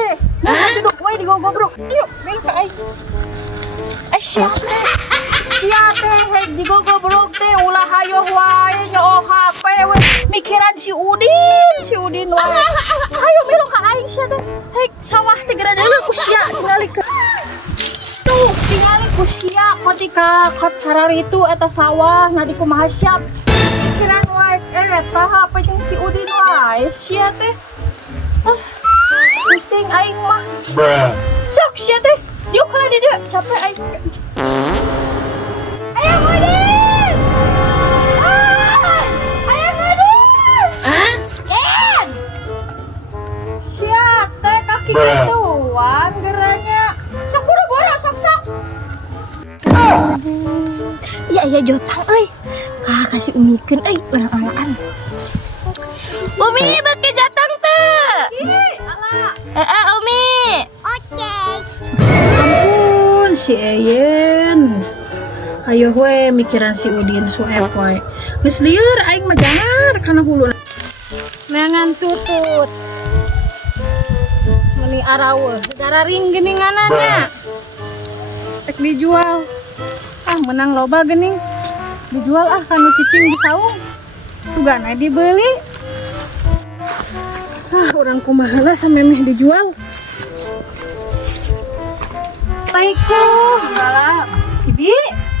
teh. Duduk we di gogobrok. Yuk, milu ka aing. Siap teh. Siap teh di gogobrok teh ulah hayo wae nyo HP we. Mikiran si Udin wae. Hayo milu ka aing sia teh. Hek sawah teh geura deuleu ku sia tingalikeun. Tuh, tingali ku sia ketika sarari itu eta sawah nadi kumaha siap. Pikiran wae eta HP jeung si Udin wae sia teh. Pusing aing mah. Sok sia teh. Diuk heula di dieu, capek aing. Ayo Udin. Ayo Udin. Ken. Sia teh kaki tuan geranya. Sok buru-buru sok. Iya jotang euy. Kasih umikeun euy urang-urang. Umi bake jatang teu? Umi. Oke. Ampun si Eyen. Ayo we mikiran si Udin suep we. Geus lieur aing mah jangar kana hulu. Neangan tutut. Meni araweul, gara ring geuninganana. Tek dijual. Menang loba geuning. Dijual kanu cicing di saung. Sugana dibeli. Orang kumaha lah samemeh dijual. Waalaikumsalam. Bibi,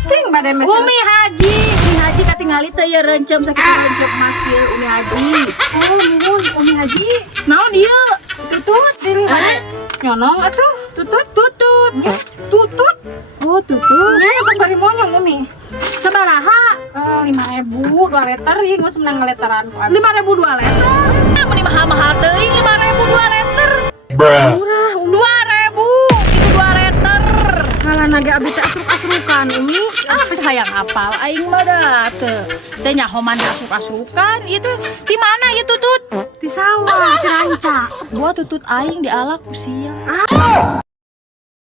cing bade mesen. Umi Haji katingali teu ye reuncem sakitu reuncem mas kieu Umi Haji. Oh, nuhun Umi Haji. Naon ieu? Tutut diri nyonong atuh. Tutut. Oh, tutut. Nya bari monyong Umi. Sabaraha? 5.000 2 liter ieu geus menang ngaleteran. 5.000 2 liter. Meni mahal-mahal teuing 5.000 2 liter. Murah 2.000 itu 2 liter. Ngalan ge abi teh asruk-asrukan Umi. Apa sayang apal aing mah da teu. Teh nyaho mah asruk-asrukan ieu di mana ieu tutut? Di sawah, di ranca. Gua tutut aing dialak ku sia.